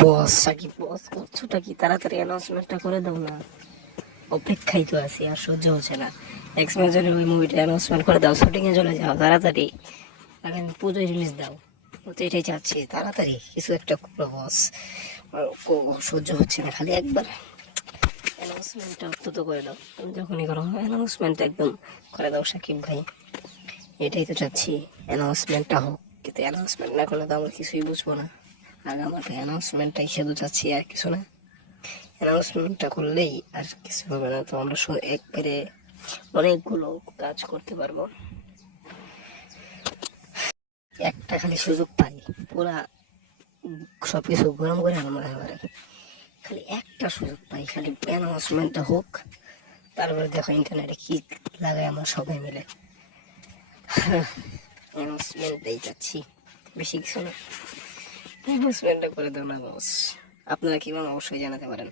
বস সাকিব বস করছোটা কি তাড়াতাড়ি অ্যানাউন্সমেন্টটা করে দাও না। অপেক্ষায় তো আছি আর সহ্য হচ্ছে না। এক্স মেজরের ওই মুভিটা অ্যানাউন্সমেন্ট করে দাও শুটিংয়ে চলে যাও, তাড়াতাড়ি। আগে পুজোয় রিলিজ দাও, ও তো এটাই চাচ্ছি, তাড়াতাড়ি। কিছু একটা করো, বস। সহ্য হচ্ছে না, খালি একবার অ্যানাউন্সমেন্টটা অন্তত করে দাও। তুমি যখনই করো অ্যানাউন্সমেন্ট একদম করে দাও, সাকিব ভাই। এটাই তো চাচ্ছি অ্যানাউন্সমেন্টটা হোক। কিন্তু অ্যানাউন্সমেন্ট না করলে তো আমরা কিছুই বুঝব না। আগে আমার অ্যানাউন্সমেন্টটাই শুধু চাচ্ছি আর কিছু না। অ্যানাউন্সমেন্টটা করলেই আর কিছু হবে না, তো আমরা একবারে অনেকগুলো কাজ করতে পারব। একটা খালি সুযোগ পাই, পুরা সব কিছু গরম করে আনব এবারে। খালি একটা সুযোগ পাই, খালি অ্যানাউন্সমেন্টটা হোক, তারপরে দেখো ইন্টারনেটে কি লাগাই আমরা সবাই মিলে। অ্যানাউন্সমেন্টটাই যাচ্ছি, বেশি কিছু না। অ্যানাউন্সমেন্টটা করে দেবেন না আপনারা কি অবশ্যই জানাতে পারেন।